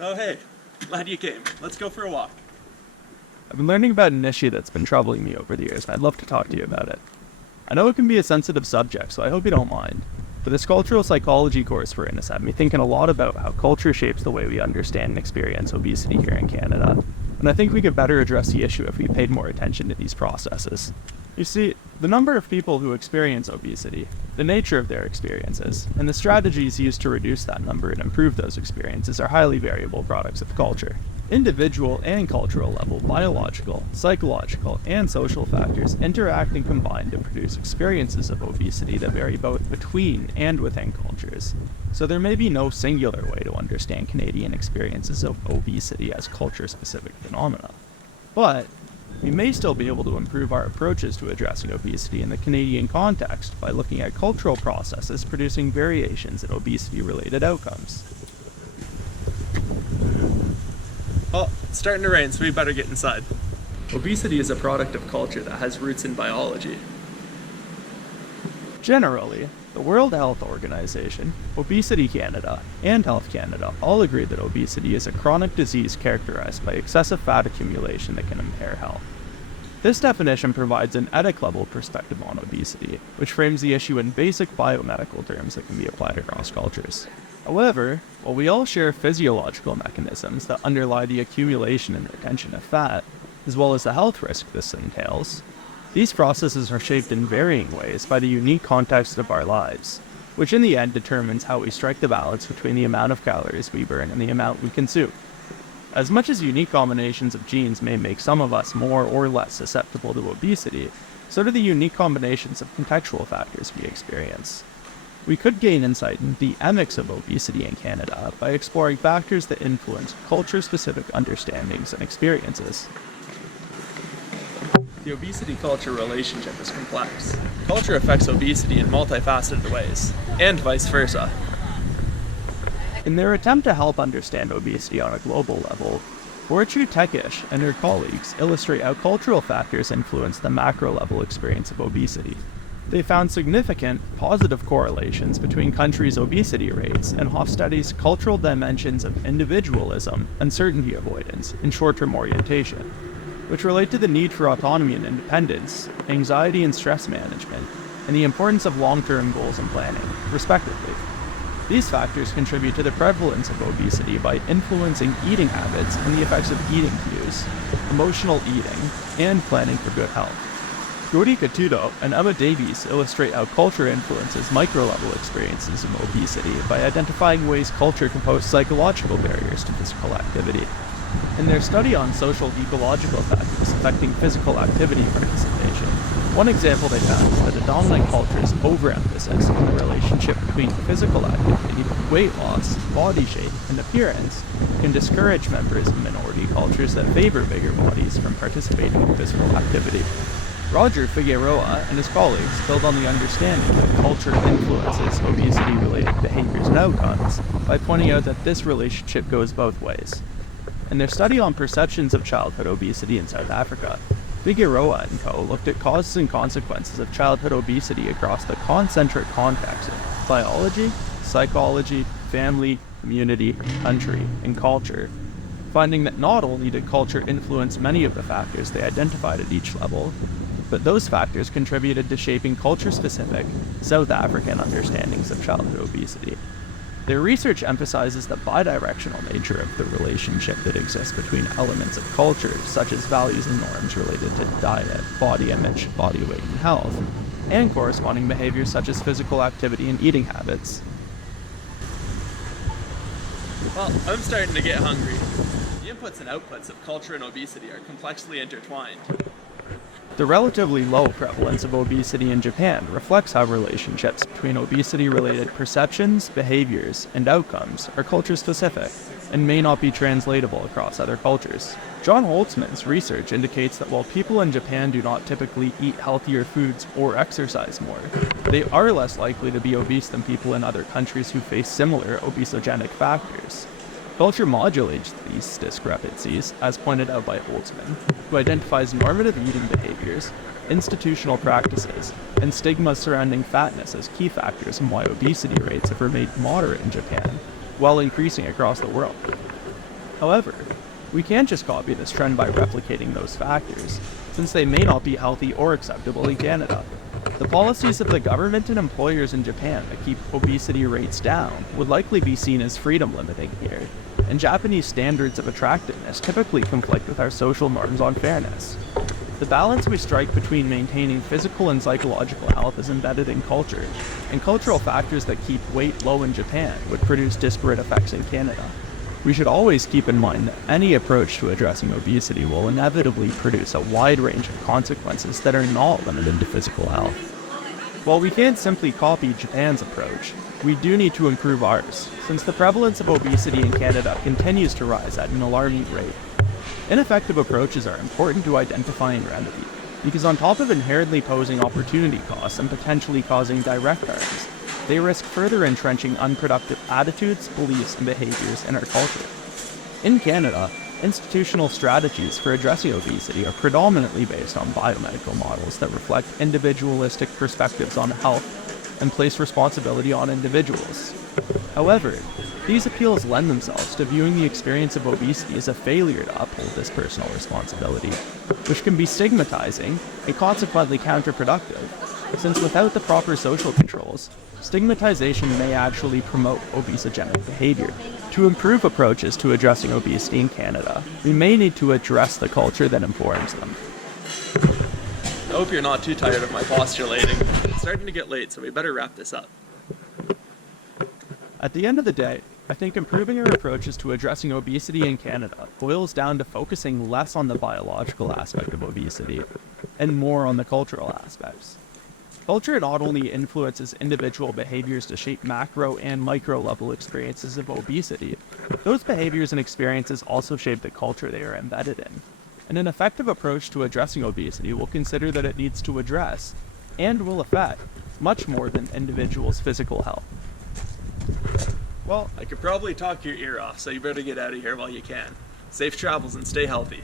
Oh hey, glad you came. Let's go for a walk. I've been learning about an issue that's been troubling me over the years, and I'd love to talk to you about it. I know it can be a sensitive subject, so I hope you don't mind. But this cultural psychology course we're in has had me thinking a lot about how culture shapes the way we understand and experience obesity here in Canada. And I think we could better address the issue if we paid more attention to these processes. You see, the number of people who experience obesity, the nature of their experiences, and the strategies used to reduce that number and improve those experiences are highly variable products of culture. Individual and cultural level, biological, psychological, and social factors interact and combine to produce experiences of obesity that vary both between and within cultures. So there may be no singular way to understand Canadian experiences of obesity as culture-specific phenomena. But we may still be able to improve our approaches to addressing obesity in the Canadian context by looking at cultural processes producing variations in obesity-related outcomes. Oh, it's starting to rain, so we better get inside. Obesity is a product of culture that has roots in biology. Generally, the World Health Organization, Obesity Canada, and Health Canada all agree that obesity is a chronic disease characterized by excessive fat accumulation that can impair health. This definition provides an ethic-level perspective on obesity, which frames the issue in basic biomedical terms that can be applied across cultures. However, while we all share physiological mechanisms that underlie the accumulation and retention of fat, as well as the health risk this entails, these processes are shaped in varying ways by the unique context of our lives, which in the end determines how we strike the balance between the amount of calories we burn and the amount we consume. As much as unique combinations of genes may make some of us more or less susceptible to obesity, so do the unique combinations of contextual factors we experience. We could gain insight into the emics of obesity in Canada by exploring factors that influence culture-specific understandings and experiences. The obesity-culture relationship is complex. Culture affects obesity in multifaceted ways, and vice versa. In their attempt to help understand obesity on a global level, Borchu Tekish and her colleagues illustrate how cultural factors influence the macro-level experience of obesity. They found significant, positive correlations between countries' obesity rates and Hofstede's cultural dimensions of individualism, uncertainty avoidance, and short-term orientation, which relate to the need for autonomy and independence, anxiety and stress management, and the importance of long-term goals and planning, respectively. These factors contribute to the prevalence of obesity by influencing eating habits and the effects of eating cues, emotional eating, and planning for good health. Gori Katudo and Emma Davies illustrate how culture influences micro-level experiences of obesity by identifying ways culture can pose psychological barriers to physical activity. In their study on social ecological factors affecting physical activity participation, one example they found is that a dominant culture's overemphasis on the relationship between physical activity, weight loss, body shape, and appearance can discourage members of minority cultures that favor bigger bodies from participating in physical activity. Roger Figueroa and his colleagues build on the understanding that culture influences obesity-related behaviors and outcomes by pointing out that this relationship goes both ways. In their study on perceptions of childhood obesity in South Africa, Figueroa and co. looked at causes and consequences of childhood obesity across the concentric context of biology, psychology, family, community, country, and culture, finding that not only did culture influence many of the factors they identified at each level, but those factors contributed to shaping culture-specific South African understandings of childhood obesity. Their research emphasizes the bidirectional nature of the relationship that exists between elements of culture, such as values and norms related to diet, body image, body weight, and health, and corresponding behaviors such as physical activity and eating habits. Well, I'm starting to get hungry. The inputs and outputs of culture and obesity are complexly intertwined. The relatively low prevalence of obesity in Japan reflects how relationships between obesity-related perceptions, behaviors, and outcomes are culture-specific and may not be translatable across other cultures. John Holtzman's research indicates that while people in Japan do not typically eat healthier foods or exercise more, they are less likely to be obese than people in other countries who face similar obesogenic factors. Culture modulates these discrepancies, as pointed out by Holtzman, who identifies normative eating behaviors, institutional practices, and stigmas surrounding fatness as key factors in why obesity rates have remained moderate in Japan, while increasing across the world. However, we can't just copy this trend by replicating those factors, since they may not be healthy or acceptable in Canada. The policies of the government and employers in Japan that keep obesity rates down would likely be seen as freedom limiting here, and Japanese standards of attractiveness typically conflict with our social norms on fairness. The balance we strike between maintaining physical and psychological health is embedded in culture, and cultural factors that keep weight low in Japan would produce disparate effects in Canada. We should always keep in mind that any approach to addressing obesity will inevitably produce a wide range of consequences that are not limited to physical health. While we can't simply copy Japan's approach, we do need to improve ours, since the prevalence of obesity in Canada continues to rise at an alarming rate. Ineffective approaches are important to identify and remedy, because on top of inherently posing opportunity costs and potentially causing direct harms, they risk further entrenching unproductive attitudes, beliefs, and behaviors in our culture. In Canada, institutional strategies for addressing obesity are predominantly based on biomedical models that reflect individualistic perspectives on health and place responsibility on individuals. However, these appeals lend themselves to viewing the experience of obesity as a failure to uphold this personal responsibility, which can be stigmatizing and consequently counterproductive, since without the proper social controls, stigmatization may actually promote obesogenic behavior. To improve approaches to addressing obesity in Canada, we may need to address the culture that informs them. I hope you're not too tired of my postulating. It's starting to get late, so we better wrap this up. At the end of the day, I think improving our approaches to addressing obesity in Canada boils down to focusing less on the biological aspect of obesity and more on the cultural aspects. Culture not only influences individual behaviors to shape macro and micro level experiences of obesity, those behaviors and experiences also shape the culture they are embedded in. And an effective approach to addressing obesity will consider that it needs to address, and will affect, much more than individuals' physical health. Well, I could probably talk your ear off, so you better get out of here while you can. Safe travels and stay healthy.